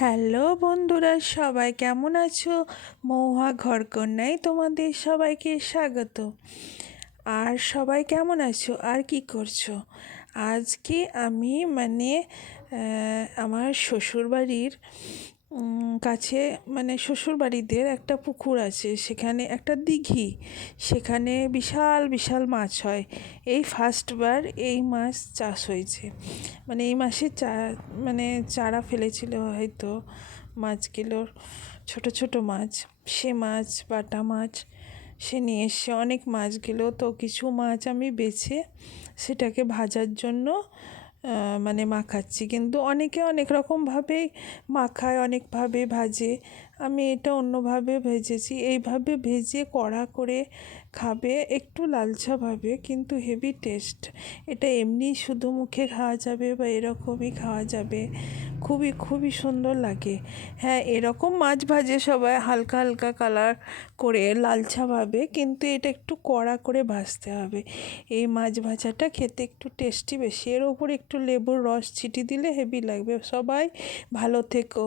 Hello বন্ধুরা, সবাই কেমন আছো? মহুয়া ঘরকন্যায় তোমাদের সবাইকে স্বাগত। আর সবাই কেমন আছো আর কি করছো? আজকে আমি আমার শ্বশুরবাড়ির কাছে শ্বশুরবাড়িদের একটা পুকুর আছে, সেখানে একটা দিঘি, সেখানে বিশাল বিশাল মাছ হয়। এই ফার্স্টবার এই মাছ চাষ হয়েছে, এই মাসে চারা ফেলেছিল হয়তো মাছগুলোর, ছোট ছোট মাছ। সে মাছ, বাটা মাছ সে নিয়ে এসে অনেক মাছগুলো, তো কিছু মাছ আমি বেছে সেটাকে ভাজার জন্য মাখাচ্ছি। কিন্তু অনেকে অনেক রকমভাবেই মাখায়, অনেকভাবে ভাজে। আমি এটা অন্যভাবে ভেজেছি। এইভাবে ভেজে কড়া করে খাবে, একটু লালচাভাবে, কিন্তু হেভি টেস্ট। এটা এমনি শুধু মুখে খাওয়া যাবে বা এরকমই খাওয়া যাবে, খুবই খুবই সুন্দর লাগে। হ্যাঁ, এরকম মাছ ভাজে সবাই হালকা হালকা কালার করে লালচাভাবে, কিন্তু এটা একটু কড়া করে ভাজতে হবে। এই মাছ ভাজাটা খেতে একটু টেস্টি বেশি। এর ওপর একটু লেবুর রস ছিটিয়ে দিলে হেভি লাগবে। সবাই ভালো থেকো।